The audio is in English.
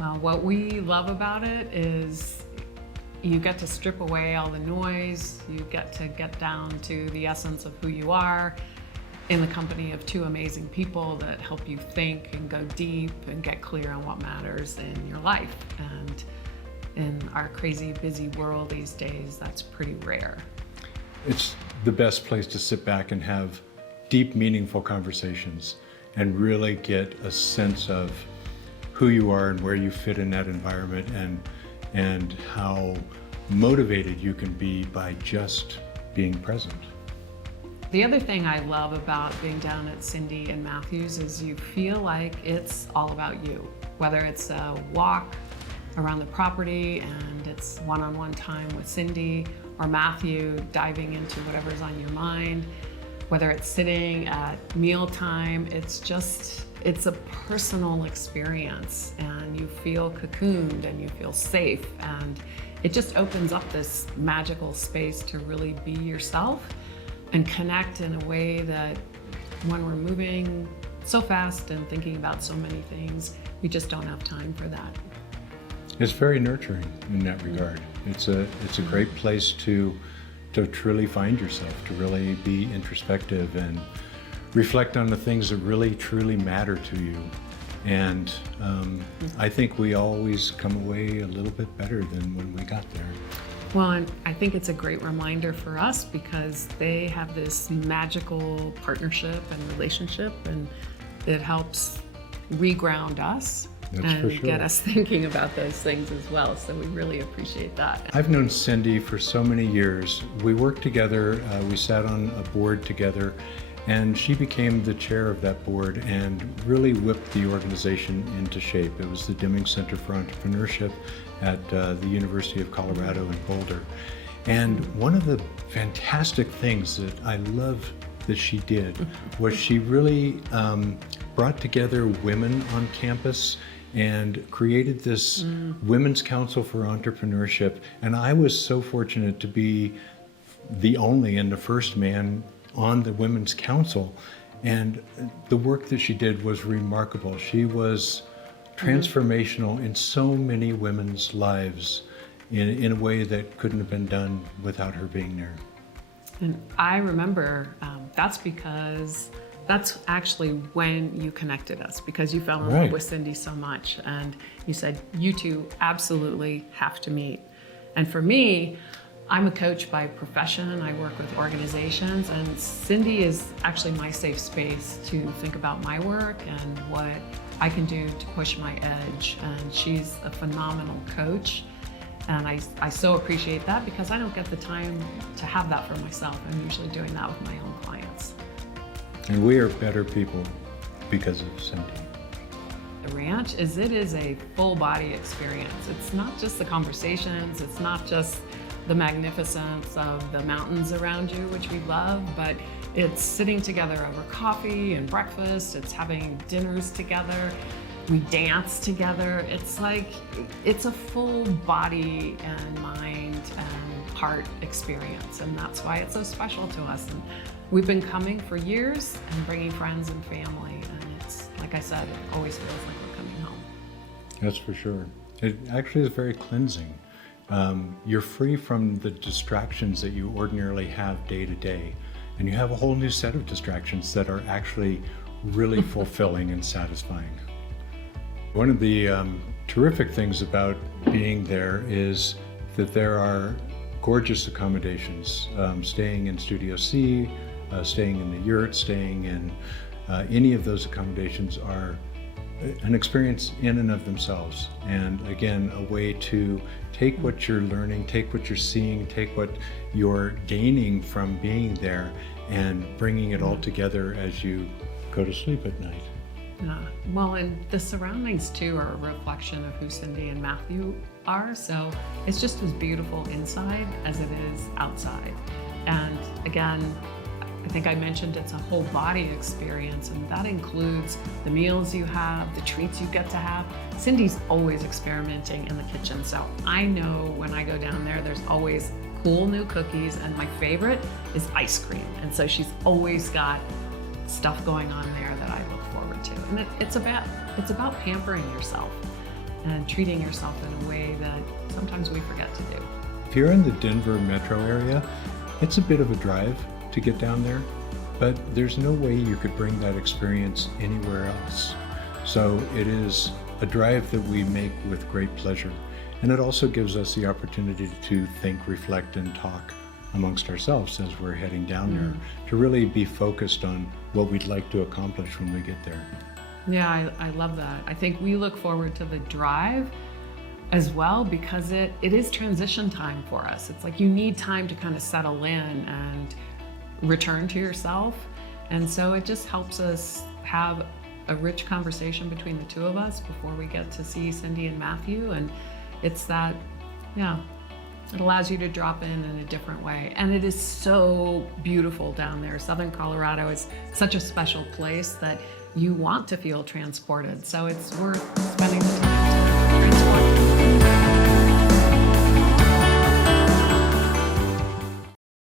What we love about it is you get to strip away all the noise, you get to get down to the essence of who you are in the company of two amazing people that help you think and go deep and get clear on what matters in your life. And in our crazy busy world these days, that's pretty rare. It's the best place to sit back and have deep, meaningful conversations and really get a sense of who you are and where you fit in that environment, and how motivated you can be by just being present. The other thing I love about being down at Cindy and Matthew's is you feel like it's all about you. Whether it's a walk around the property and it's one-on-one time with Cindy, or Matthew diving into whatever's on your mind, whether it's sitting at mealtime, it's a personal experience, and you feel cocooned and you feel safe, and it just opens up this magical space to really be yourself and connect in a way that when we're moving so fast and thinking about so many things, we just don't have time for that. It's very nurturing in that regard. It's a great place to truly find yourself, to really be introspective and reflect on the things that really truly matter to you. And I think we always come away a little bit better than when we got there. Well, and I think it's a great reminder for us because they have this magical partnership and relationship, and it helps reground us. That's and for sure. Get us thinking about those things as well. So we really appreciate that. I've known Cindy for so many years. We worked together, we sat on a board together, and she became the chair of that board and really whipped the organization into shape. It was the Deming Center for Entrepreneurship at the University of Colorado in Boulder. And one of the fantastic things that I love that she did was she really brought together women on campus and created this Women's Council for Entrepreneurship. And I was so fortunate to be the only and the first man on the Women's Council. And the work that she did was remarkable. She was transformational in so many women's lives in a way that couldn't have been done without her being there. And I remember that's actually when you connected us, because you fell in love with Cindy so much, and you said, you two absolutely have to meet. And for me, I'm a coach by profession. I work with organizations, and Cindy is actually my safe space to think about my work and what I can do to push my edge. And she's a phenomenal coach. And I so appreciate that because I don't get the time to have that for myself. I'm usually doing that with my own clients. And we are better people because of Cindy. The ranch it is a full body experience. It's not just the conversations, it's not just the magnificence of the mountains around you, which we love, but it's sitting together over coffee and breakfast, it's having dinners together, we dance together. It's a full body and mind and heart experience, and that's why it's so special to us. And we've been coming for years and bringing friends and family, and it's, like I said, it always feels like we're coming home. That's for sure. It actually is very cleansing. You're free from the distractions that you ordinarily have day to day, and you have a whole new set of distractions that are actually really fulfilling and satisfying. One of the terrific things about being there is that there are gorgeous accommodations. Staying in Studio C, staying in the yurt, staying in any of those accommodations are an experience in and of themselves. And again, a way to take what you're learning, take what you're seeing, take what you're gaining from being there and bringing it all together as you go to sleep at night. Well, and the surroundings too are a reflection of who Cindy and Matthew are. So it's just as beautiful inside as it is outside. And again, I think I mentioned it's a whole body experience, and that includes the meals you have, the treats you get to have. Cindy's always experimenting in the kitchen. So I know when I go down there, there's always cool new cookies, and my favorite is ice cream. And so she's always got stuff going on there that I look forward to. And it's about pampering yourself. and treating yourself in a way that sometimes we forget to do. If you're in the Denver metro area, it's a bit of a drive to get down there, but there's no way you could bring that experience anywhere else. So it is a drive that we make with great pleasure. And it also gives us the opportunity to think, reflect, and talk amongst ourselves as we're heading down there, to really be focused on what we'd like to accomplish when we get there. Yeah, I love that. I think we look forward to the drive as well because it is transition time for us. It's like you need time to kind of settle in and return to yourself. And so it just helps us have a rich conversation between the two of us before we get to see Cindy and Matthew. And it's that, yeah, it allows you to drop in a different way. And it is so beautiful down there. Southern Colorado is such a special place that you want to feel transported. So it's worth spending the time.